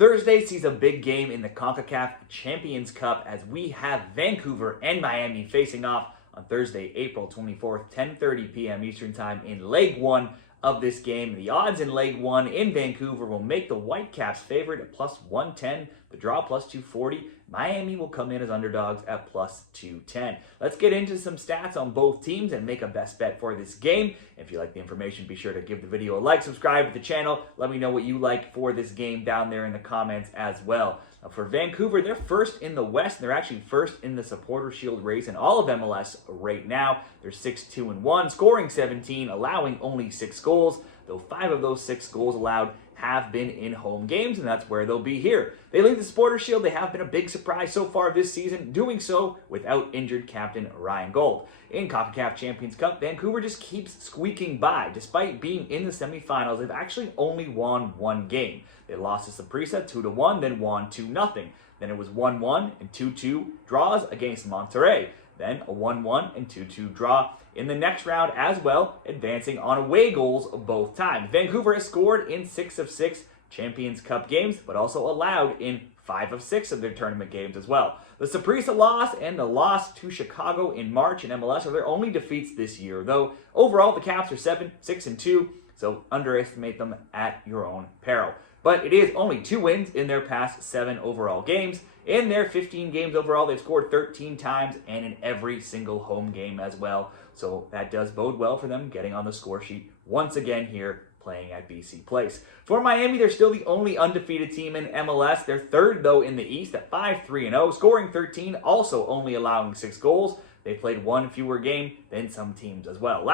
Thursday sees a big game in the CONCACAF Champions Cup as we have Vancouver and Miami facing off on Thursday, April 24th, 10:30 p.m. Eastern Time in Leg 1 of this game. The odds in Leg 1 in Vancouver will make the Whitecaps favorite at plus 110, the draw plus 240. Miami will come in as underdogs at plus 210. Let's get into some stats on both teams and make a best bet for this game. If you like the information, be sure to give the video a like, subscribe to the channel. Let me know what you like for this game down there in the comments as well. Now for Vancouver, they're first in the West. They're actually first in the Supporter Shield race in all of MLS right now. They're 6-2-1, scoring 17, allowing only 6 goals, though 5 of those 6 goals allowed have been in home games, and that's where they'll be here. They lead the Supporter Shield. They have been a big surprise so far this season, doing so without injured captain Ryan Gold. In CONCACAF Champions Cup, Vancouver just keeps squeaking by. Despite being in the semifinals, they've actually only won one game. They lost to Saprissa 2-1, then won 2-0. Then it was 1-1 and 2-2 draws against Monterrey. Then a 1-1 and 2-2 draw in the next round as well, advancing on away goals both times. Vancouver has scored in 6 of 6 Champions Cup games, but also allowed in 5 of 6 of their tournament games as well. The Saprissa loss and the loss to Chicago in March in MLS are their only defeats this year, though overall the Caps are 7-6-2, so underestimate them at your own peril. But it is only 2 wins in their past 7 overall games. In their 15 games overall, they've scored 13 times and in every single home game as well. So that does bode well for them getting on the score sheet once again here playing at BC Place. For Miami, they're still the only undefeated team in MLS. They're third, though, in the East at 5-3-0, scoring 13, also only allowing 6 goals. They played 1 fewer game than some teams as well.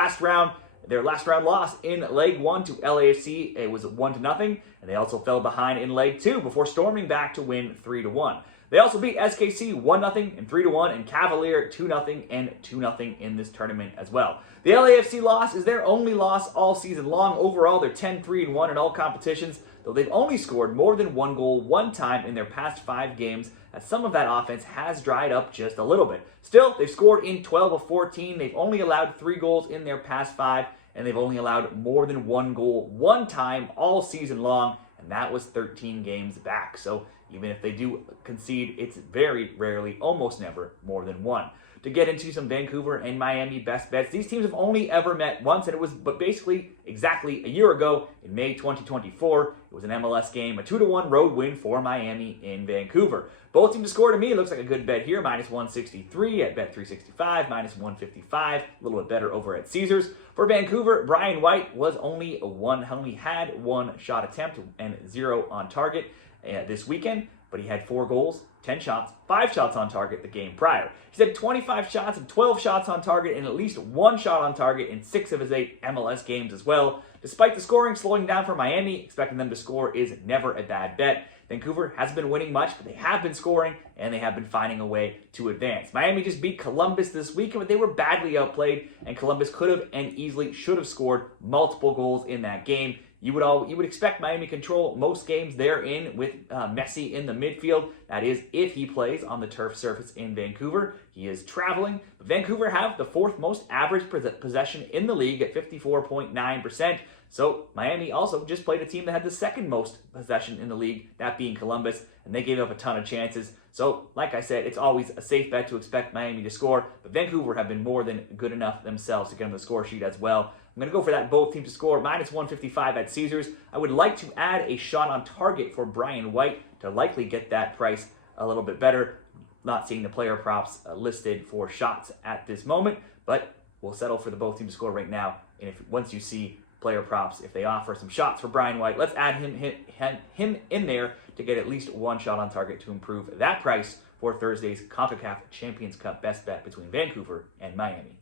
Their last round loss in Leg 1 to LAFC, it was 1-0, and they also fell behind in Leg 2 before storming back to win 3-1. They also beat SKC 1-0 and 3-1, and Cavalier 2-0 and 2-0 in this tournament as well. The LAFC loss is their only loss all season long. Overall, they're 10-3-1 in all competitions, though they've only scored more than 1 goal 1 time in their past 5 games, as some of that offense has dried up just a little bit. Still, they've scored in 12 of 14. They've only allowed 3 goals in their past 5, and they've only allowed more than 1 goal 1 time all season long, and that was 13 games back. So even if they do concede, it's very rarely, almost never, more than 1. To get into some Vancouver and Miami best bets, these teams have only ever met once, and it was basically exactly a year ago in May 2024. It was an MLS game, a 2-1 road win for Miami in Vancouver. Both teams to score, to me, looks like a good bet here. Minus 163 at Bet365, minus 155, a little bit better over at Caesars. For Vancouver, Brian White only had 1 shot attempt and 0 on target this weekend, but he had 4 goals, 10 shots, 5 shots on target the game prior. He's had 25 shots and 12 shots on target and at least 1 shot on target in 6 of his 8 MLS games as well. Despite the scoring slowing down for Miami, expecting them to score is never a bad bet. Vancouver hasn't been winning much, but they have been scoring, and they have been finding a way to advance. Miami just beat Columbus this weekend, but they were badly outplayed, and Columbus could have and easily should have scored multiple goals in that game. You would expect Miami control most games they're in with Messi in the midfield. That is, if he plays on the turf surface in Vancouver. He is traveling. But Vancouver have the 4th most average possession in the league at 54.9%. So Miami also just played a team that had the 2nd most possession in the league, that being Columbus, and they gave up a ton of chances. So, like I said, it's always a safe bet to expect Miami to score, but Vancouver have been more than good enough themselves to get on the score sheet as well. I'm going to go for that both teams to score, minus 155 at Caesars. I would like to add a shot on target for Brian White to likely get that price a little bit better. Not seeing the player props listed for shots at this moment, but we'll settle for the both teams to score right now. And once you see player props, if they offer some shots for Brian White, let's add him in there to get at least 1 shot on target to improve that price for Thursday's CONCACAF Champions Cup best bet between Vancouver and Miami.